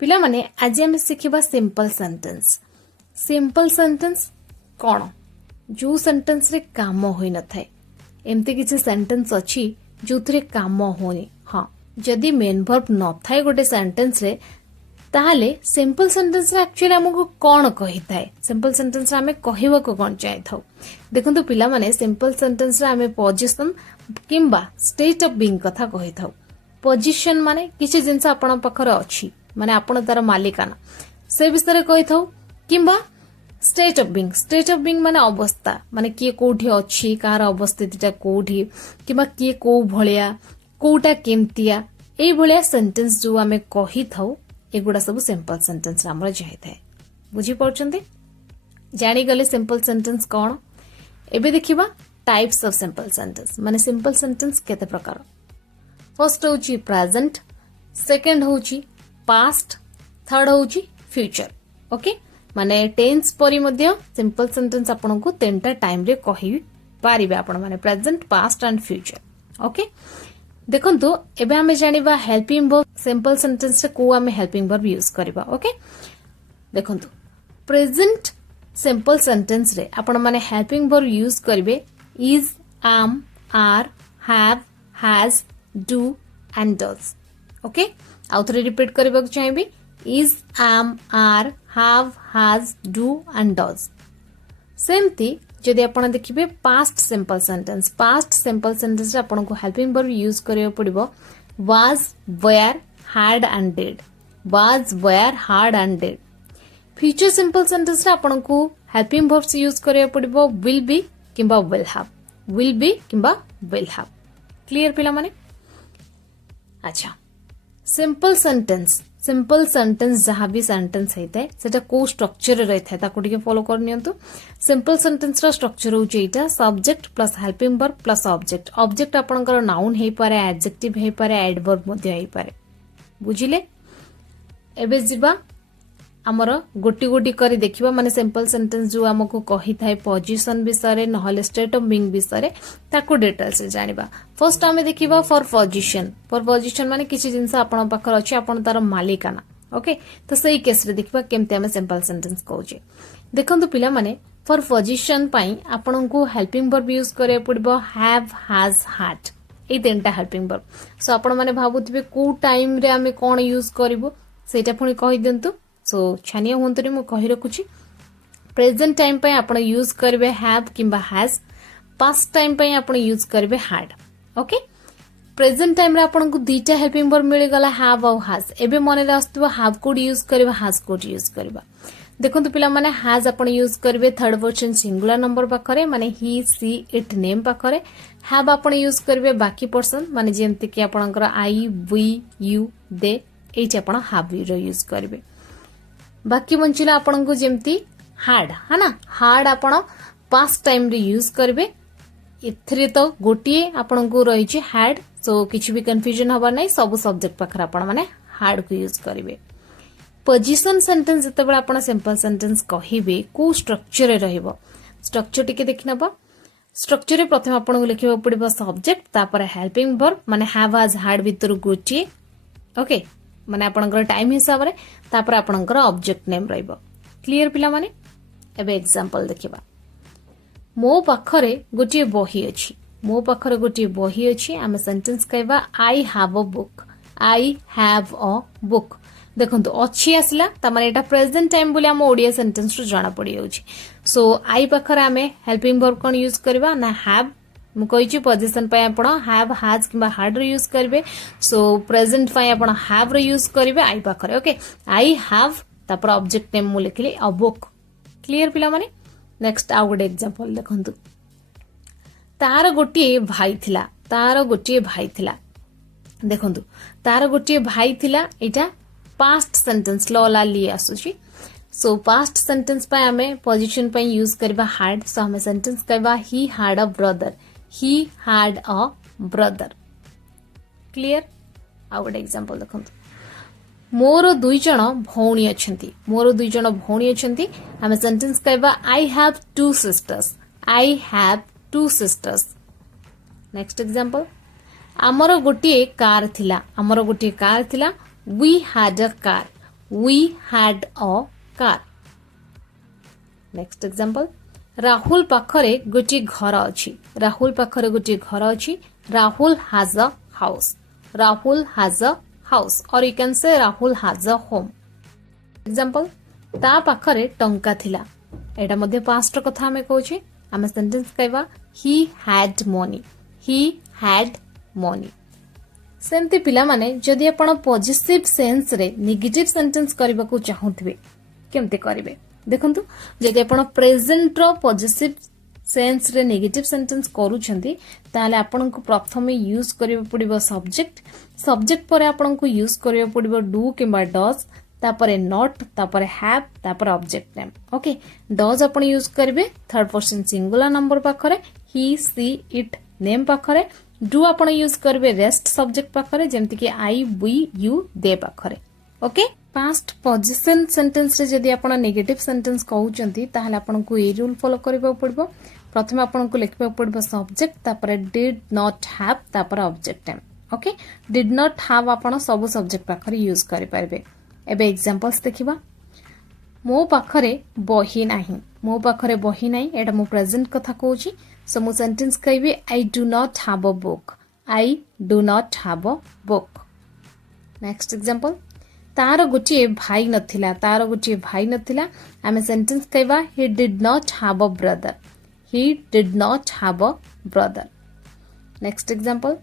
पिला माने आज हम शिखिबा सिंपल सेंटेंस। सिंपल सेंटेंस कौन जो सेंटेंस रे काम होई न थाए एमती किसी सेंटेंस अच्छी जो थे काम होनी। हाँ जदि मेन वर्ब न थाए गोटे सेंटेंस रे ताहले सिंपल सेंटेंस रे एक्चुअली हमको कौन कही थाए सिंपल सेंटेंस रे हमें कहवा को कौन चाहे था देखो पिला माने सिंपल सेंटेंस रे हमें पोजीशन किंबा स्टेट ऑफ बीइंग कथा कही था। पोजीशन माने किसी जिनस आपण पाखरे अछि माने आपण तार मालिकाना से विषय कही था किंबा स्टेट ऑफ बीइंग माने अवस्था माने किए कोठी अछि कार अवस्थितिटा कोठी किंबा किए को भलिया कोटा केमतिया ए भलिया सेंटेंस जो हमें कही थाउ एगुडा सब सिंपल सेंटेंस हमर जाय थाए। बुझी पड़छन्ते जानी गले सिंपल सेंटेंस कोन एबे देखिबा टाइप्स ऑफ सिंपल सेंटेंस माने सिंपल सेंटेंस केते प्रकार। फर्स्ट होची प्रेजेंट, सेकंड होची पास्ट, थर्ड होची फ्यूचर। ओके माने टेंस परी मध्य सिंपल सेंटेंस आपन को तीनटा टाइम रे कहि पारिबे आपन माने present, past and future. Okay देखंतु एबे हमें जानिबा हेल्पिंग वर्ब सिंपल सेंटेंस रे को हमें हेल्पिंग वर्ब यूज करबा। ओके देखंतु प्रेजेंट सिंपल सेंटेंस रे आपन माने हेल्पिंग वर्ब यूज करबे is, am, are, have, has, do and does। Okay आउ थरे रिपीट करबा चाहिबे is, am, are, have, has, do and does। सेमती जदि आपण देखिबे पास्ट सिंपल सेंटेंस रे आपण को हेल्पिंग वर्ब यूज करियो पड़िबो was, were, had and did। was, were, had and did। Future simple sentence रे आपण को हेल्पिंग वर्ब्स यूज करियो पड़िबो will be किंबा will have। क्लियर पिला माने अच्छा सिंपल सेंटेंस जहाँ भी सेंटेंस होता है सेटा को स्ट्रक्चर रही था ताको टिके फॉलो कर नियंतु। सिंपल सेंटेंस रा स्ट्रक्चर होची एटा subject plus helping verb plus object. Object आपनकर नाउन हे पारे, एडजेक्टिव हे पारे, एडवर्ब मध्ये हे पारे। बुझिले एबे जिबा हमर गोटी गोटी करी देखिबा माने सिंपल सेंटेंस जो हमको कही थाए पोजीशन विषय नहले स्टेट ऑफ बीइंग विषय ताको डिटेल्स से जानिबा। फर्स्ट हमें देखिबा फॉर पोजीशन माने किसी जिंस आपण पाखर अछि आपण तार मालिकाना। ओके तो सही केस रे देखिबा केमते हमें सिंपल सेंटेंस कहूजे। देखंतु पिला माने फॉर पोजीशन पई आपण को हेल्पिंग वर्ब यूज करे पड़िबो हैव, हैज, हैड ए तीनटा हेल्पिंग वर्ब। सो आपण माने भाबुथिबे को टाइम रे हमें कोन यूज करबो सेटा पुनी कहि देंतु। सो छानिया हुंतरी मु कहि रखुची प्रेजेंट टाइम पे आपण यूज करबे हैव किंबा हैज, पास्ट टाइम पे आपण यूज करबे हैड। ओके प्रेजेंट टाइम रे आपण को दीटा हेल्पिंग वर्ब मिल गला हैव और हैज। एबे मने आस्तबो हैव कोड यूज करबा, हैज कोड यूज करबा। देखंतु पिला माने हैज आपण यूज करबे थर्ड पर्सन सिंगुलर नंबर पाखरे माने ही, सी, इट नेम पाखरे। हैव आपण यूज करबे बाकी पर्सन माने जेमति कि आपणकर आई, वी, यू, दे एठी आपण हैव रो यूज करबे। बाकी बंचिला आपण को जेमती हार्ड है ना हार्ड आपण पास्ट टाइम रे यूज करबे। एथरे तो गोटिए आपण को रही छि हैड। सो किछि भी कंफ्यूजन हबा नै सब सब्जेक्ट पाखर आपण माने हार्ड को यूज करबे। पोजीशन सेंटेंस जते बेला आपण सिंपल सेंटेंस कहिबे को स्ट्रक्चर रे रहइबो। स्ट्रक्चर टिके देखिनबा स्ट्रक्चर रे प्रथम आपण को लिखिबो पड़िबो सब्जेक्ट तापर हेल्पिंग वर्ब माने हैव, हैज, हैड भीतर गोटिए। ओके माने आपनकर टाइम हिसाब रे तापर आपनकर ऑब्जेक्ट नेम रहइबो। क्लियर पिला माने एबे एग्जांपल देखिबा मो पाखरे गोटिए बही अछि हम सेंटेंस कहबा आई हैव अ बुक। देखंतु अछि आसला त माने एटा प्रेजेंट टाइम बोली हम ओडिया सेंटेंस रो जाना पड़ी होछि। सो आई पाखरे हमें हेल्पिंग वर्ब कोन यूज करबा ना हैव। मु कहिछि पोजीशन पय आपण हैव, हैज किबा हैड रो यूज करबे। सो प्रेजेंट पय आपण हैव रो यूज करबे आई पाखरे। ओके आई हैव तापर ऑब्जेक्ट नेम मु लिखली अ बुक। क्लियर पिला माने नेक्स्ट आउ गुड एग्जांपल देखंतु तार गोटिए भाई थिला देखंतु तार गोटिए भाई थिला एटा पास्ट सेंटेंस ला लिए आसुची। सो पास्ट सेंटेंस पय हमें पोजीशन पय यूज करबा हैड। सो हमें सेंटेंस कहबा ही हैड अ ब्रदर। क्लियर आउ गुड एग्जांपल देखंतु मोर दुई जण भौणी अछंती हमें सेंटेंस कहबा I have two sisters. Next example हमर गोटिए कार थिला we had a car. we had a car. Next example, Rahul पाखरे गोटे घर अछि. राहुल पाखरे गोटे घर अछि. Rahul has a house. Rahul has a house, or you can say Rahul has a home. Example, ता पाखरे टंका थिला. एटा मध्ये पास्ट कथा हमें कहूची. हमें सेंटेंस कहवा he had money. He had money. सेमती पिला माने जदि आपण पॉजिटिव सेंस रे नेगेटिव सेंटेंस करबा को चाहूथिबे केमते करिवे देखंतु जदि आपण प्रेजेंट रो पॉजिटिव सेंस रे नेगेटिव सेंटेंस करूछंती ताले आपण को प्रथमे यूज करिवे पड़िबो सब्जेक्ट परे आपण को यूज करिवे पड़िबो डू किबा डज तापरे नॉट तापरे हैव तापरे ऑब्जेक्ट नेम ओके डज आपण यूज करिवे थर्ड पर्सन सिंगुलर नंबर पाखरे ही सी इट नेम पाखरे डू आपण यूज करबे रेस्ट सब्जेक्ट पाखरे जेमति कि आई वी यू दे पाखरे ओके पास्ट पोजिशन सेंटेंस रे जदि आपण नेगेटिव सेंटेंस कहउचंती ताहले आपण को ए रूल फॉलो करबा पड़बो प्रथमे आपण को लिखबा पड़बो सब्जेक्ट तापरे डिड नॉट हैव तापरे object name okay did not have आपण सब सब्जेक्ट पाखरे यूज करि परबे एबे एग्जांपल्स देखिबा मो पाखरे बही नाही मो पाखरे बही नाही एटा मो प्रेजेंट कथा कहउची सो मो सेंटेंस कहबे I do not have a book I do not have a book next example तार गोटे भाई नथिला तार गोटे भाई नथिला आमे सेंटेंस कहबा he did not have a brother he did not have a brother next example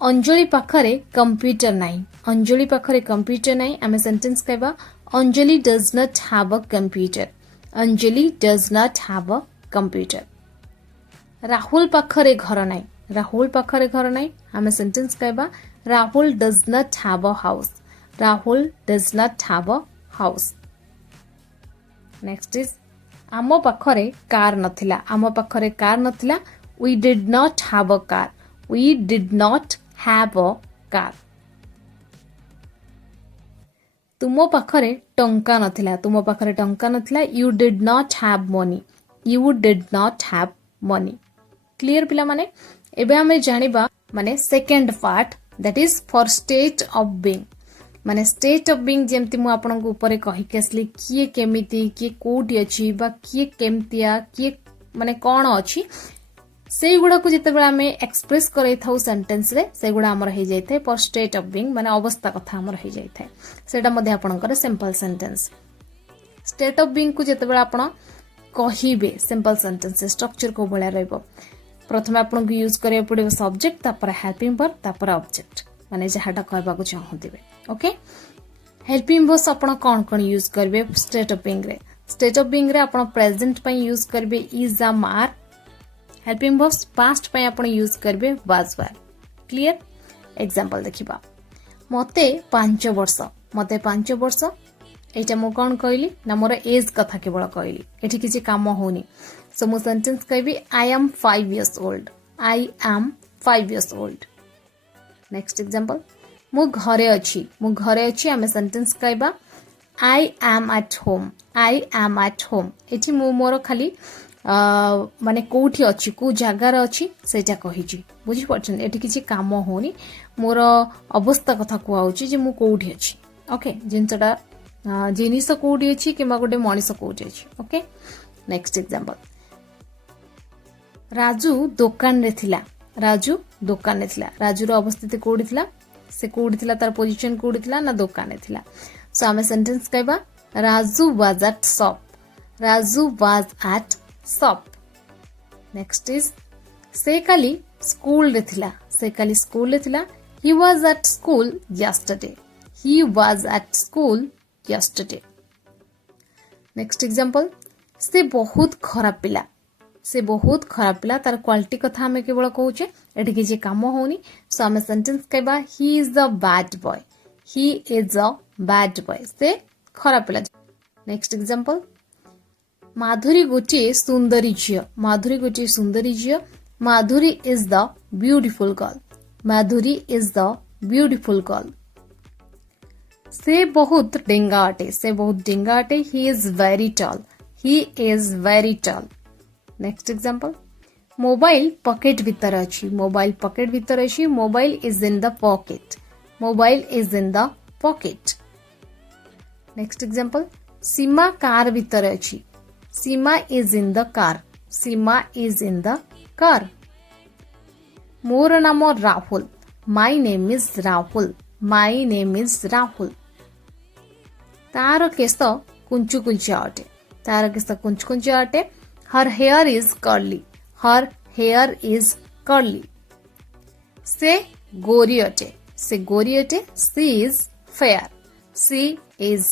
Anjali पाखरे कंप्यूटर नाही अंजलि पाखरे कंप्यूटर नाही आमे सेंटेंस कहबा Anjali does not have a computer Anjali does not have a computer Rahul पाखरे घर नाही राहुल पाखरे घर नाही आमे सेंटेंस कहबा Rahul does not have a house Rahul does not have a house next is आमो पाखरे कार नथिला आमो पाखरे कार नथिला we did not have a car we did not have a car तुमो पाखरे टंका नथिला तुमो पाखरे टंका नथिला you did not have money you did not have money clear पिला माने एबे हमें जानिबा माने second part that is for state of being माने स्टेट ऑफ बीइंग जेमति मु आपन को ऊपर कहि केसली किए केमिति किए कोठी अछि बा किए केमतिया किए माने कोन अछि से गुडा को जते बेला में एक्सप्रेस करै थाउ सेंटेंस रे से गुडा हमर हे जाय थे फॉर स्टेट ऑफ बीइंग माने अवस्था कथा हमर हे जाय थे सेटा मध्ये आपन कर simple sentence state of being को जते बेला आपन कहिबे सिंपल सेंटेंस स्ट्रक्चर को बळा रहबो प्रथमे आपन को यूज करे पड़े सब्जेक्ट तापर हेल्पिंग वर्ब तापर ऑब्जेक्ट माने जहाटा कहबा को चाहूतिबे ओके हेल्पिंग वर्ब्स आपन कोन कोन यूज करबे स्टेट ऑफ बीइंग रे आपन प्रेजेंट पय यूज करबे is am are helping verbs past पय आपन यूज करबे वाज वर क्लियर एग्जांपल देखिबा मते 5 वर्ष एटा मो कोन कहली ना मोर एज कथा केवल कहली एठी किछि काम होनी सो मो सेंटेंस कहबी I am 5 years old I am 5 years old next example मो घरे अछि आमे सेंटेंस कहबा आई एम एट होम एठी मो मोर खाली माने कोठी अछि को जगार अछि सेटा कहिछि बुझि पछन एठी किछि काम होनी मोर अवस्था कथा को आउछि जे मो कोठी अछि ओके जिनसटा जिनिस कोठी अछि किमा गोटे मनिस कोठी अछि ओके नेक्स्ट एग्जांपल राजू दुकान रे थिला राजू रो अवस्थिति कोठी थिला से कोठी थिला तार पोजीशन कोठी थिला ना दुकान रे थिला सो हमें सेंटेंस कहबा Raju was at shop next is से काली स्कूल रे थिला he was at school yesterday next example से बहुत खराब पिला तार क्वालिटी कथा हमें केवल कहूचे एठी किछि काम होनी सो हमें सेंटेंस कहबा he is a bad boy से खराब पिला नेक्स्ट एग्जांपल माधुरी गोटे सुंदरी झियो Madhuri is the beautiful girl से बहुत डेंगा अटे he is very tall next example mobile pocket भीतर अछि mobile is in the pocket next example Seema car भीतर अछि Seema is in the car Seema is in the car मोर नाम Rahul my name is Rahul my name is Rahul तार केस कुंचु कुंचिया अटे तार केस कुंचु कुंचिया अटे her here is curly her here is curly से गोरी अटे सी इज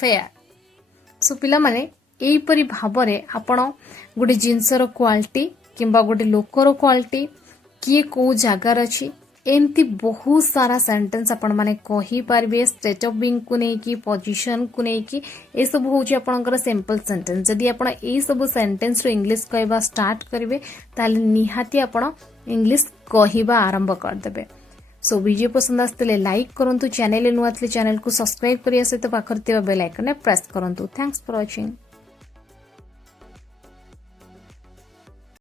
फेयर सो पिला माने एई परी भाबरे आपण गोटे जिनसर क्वालिटी किंबा गोटे लोकर क्वालिटी किए को जगार अछि एमती बहुत सारा सेंटेंस आपण माने कहि पारबे स्टेट ऑफ बीइंग को नै कि पोजीशन को नै कि ए सब होउची आपणकर सिंपल सेंटेंस जदि आपण ए सब सेंटेंस रो इंग्लिश कहबा स्टार्ट करिवे ताले निहाती आपण इंग्लिश कहबा आरंभ कर देबे सो वीडियो पसंद आस्तले लाइक करंतु चैनल नुआतले चैनल को सब्सक्राइब करिया सहित पाखर थिबा बेल आइकन ने प्रेस करंतु थैंक्स फॉर वाचिंग।